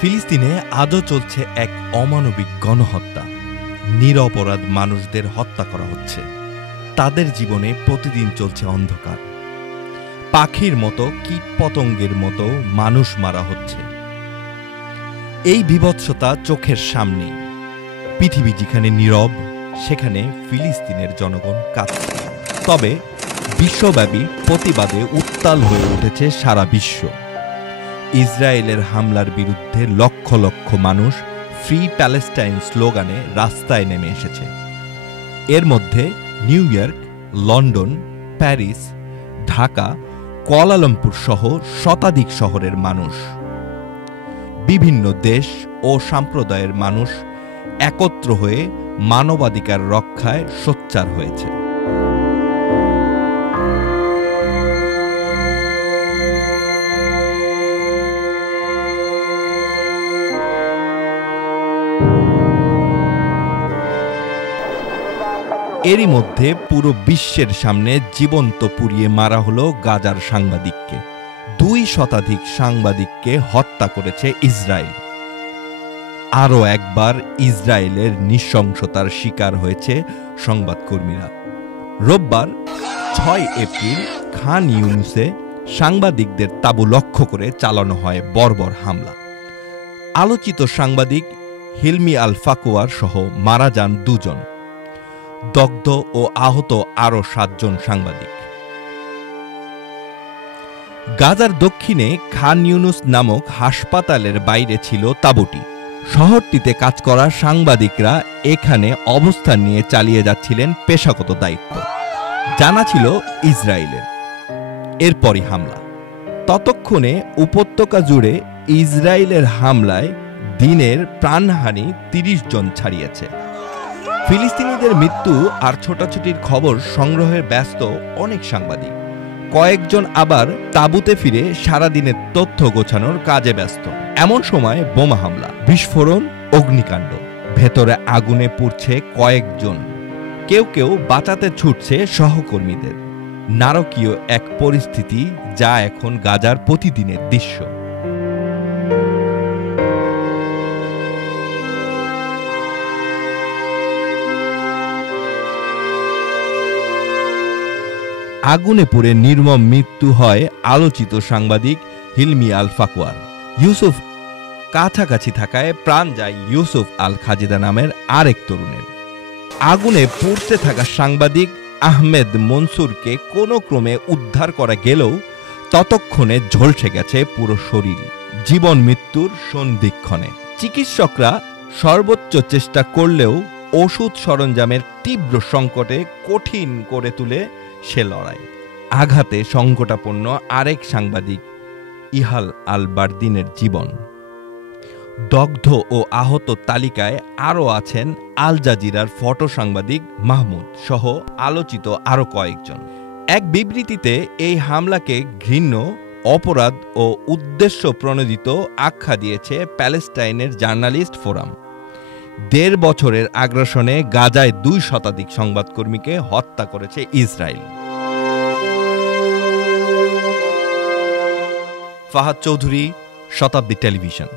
ফিলিস্তিনে আজও চলছে এক অমানবিক গণহত্যা। নিরপরাধ মানুষদের হত্যা করা হচ্ছে। তাদের জীবনে প্রতিদিন চলছে অন্ধকার। পাখির মতো কীটপতঙ্গের মতো মানুষ মারা হচ্ছে। এই বীভৎসতা চোখের সামনেই। পৃথিবী যেখানে নীরব, সেখানে ফিলিস্তিনের জনগণ কাঁদছে। তবে বিশ্বব্যাপী প্রতিবাদে উত্তাল হয়ে উঠেছে সারা বিশ্ব। ইসরায়েলের হামলার বিরুদ্ধে লক্ষ লক্ষ মানুষ ফ্রি প্যালেস্টাইন স্লোগানে রাস্তায় নেমে এসেছে। এর মধ্যে new York, London, Paris, Dhaka, Kuala Lumpur সহ শতাধিক শহরের মানুষ, বিভিন্ন দেশ ও সম্প্রদায়ের মানুষ একত্র হয়ে মানবাধিকার রক্ষায় সোচ্চার হয়েছে। এরই মধ্যে পুরো বিশ্বের সামনে জীবন্ত পুড়িয়ে মারা হলো গাজার সাংবাদিককে। 2 শতাধিক সাংবাদিককে হত্যা করেছে ইসরায়েল। আরও একবার ইসরায়েলের নৃশংসতার শিকার হয়েছে সংবাদকর্মীরা। রোববার 6 এপ্রিল খান ইউনুসে সাংবাদিকদের তাঁবু লক্ষ্য করে চালানো হয় বর্বর হামলা। আলোচিত সাংবাদিক হিলমি আল ফাকুয়ার সহ মারা যান 2 জন। দগ্ধ ও আহত আরও 7 জন সাংবাদিক। গাজার দক্ষিণে খান ইউনুস নামক হাসপাতালের বাইরে ছিল তাঁবুটি। শহরটিতে কাজ করা সাংবাদিকরা এখানে অবস্থান নিয়ে চালিয়ে যাচ্ছিলেন পেশাগত দায়িত্ব। জানা ছিল ইসরায়েলের। এরপরই হামলা। ততক্ষণে উপত্যকা জুড়ে ইসরায়েলের হামলায় দিনের প্রাণহানি 30 জন ছাড়িয়েছে। ফিলিস্তিনিদের মৃত্যু আর ছোটাছুটির খবর সংগ্রহে ব্যস্ত অনেক সাংবাদিক। কয়েকজন আবার তাঁবুতে ফিরে সারাদিনের তথ্য গোছানোর কাজে ব্যস্ত। এমন সময় বোমা হামলা, বিস্ফোরণ, অগ্নিকাণ্ড। ভেতরে আগুনে পুড়ছে কয়েকজন। কেউ কেউ বাঁচাতে ছুটছে সহকর্মীদের। নারকীয় এক পরিস্থিতি, যা এখন গাজার প্রতিদিনের দৃশ্য। আগুনে পুড়ে নির্মম মৃত্যু হয় আলোচিত সাংবাদিক হিলমি আল ফাকুয়ার। ইউসুফ কাছাকাছি থাকায় প্রাণ যায় ইউসুফ আল খাজিদা নামের আরেক তরুণের। আগুনে পুড়তে থাকা সাংবাদিক আহমেদ মনসুরকে কোনো ক্রমে উদ্ধার করা গেলেও ততক্ষণে ঝলসে গেছে পুরো শরীর। জীবন মৃত্যুর সন্ধিক্ষণে চিকিৎসকরা সর্বোচ্চ চেষ্টা করলেও ওষুধ সরঞ্জামের তীব্র সংকটে কঠিন করে তুলে সে লড়াই। আঘাতে সংকটাপন্ন আরেক সাংবাদিক ইহাল আল বারদিনের জীবন। দগ্ধ ও আহত তালিকায় আরও আছেন আল জাজিরার ফটো সাংবাদিক মাহমুদ সহ আলোচিত আরও কয়েকজন। এক বিবৃতিতে এই হামলাকে ঘৃণ্য, অপরাধ ও উদ্দেশ্য প্রণোদিত আখ্যা দিয়েছে প্যালেস্টাইনের জার্নালিস্ট ফোরাম। 1.5 বছরের আগ্রাসনে গাজায় 2 শতাধিক সংবাদকর্মীকে হত্যা করেছে ইসরায়েল। ফাহাদ চৌধুরী, শতাব্দী টেলিভিশন।